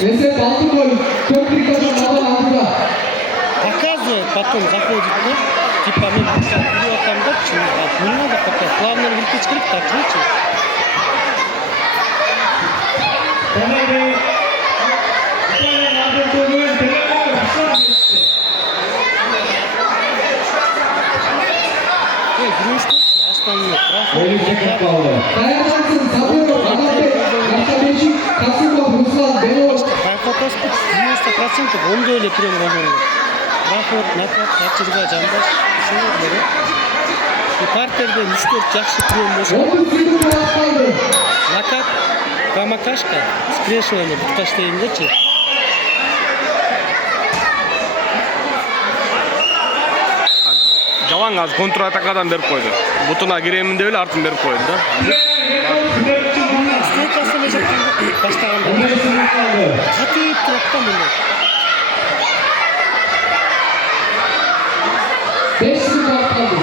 Эсэ балдугой компликация надо. Показывает потом заходит, да? Типа мы там дальше, не надо пока. Главное вылететь крик, так лучше. Ондой эле прям разору. Рахмат, накат, качырга жамбаш, ушулар. Партерде 3-4 жакшы прием болсо. Накат, камакашка, скрешивание, бутка иштегендечи. Жаван аз контратакадан берип койду. Бутуна киремин деп эле артын берип койду да. Стейкасы эле жаккан баштаганда. Катып турат да мына. 5 минут kaldı.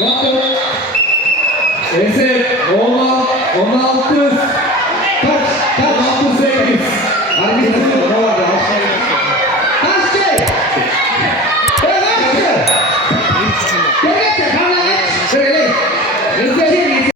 Bakın. Eser 16.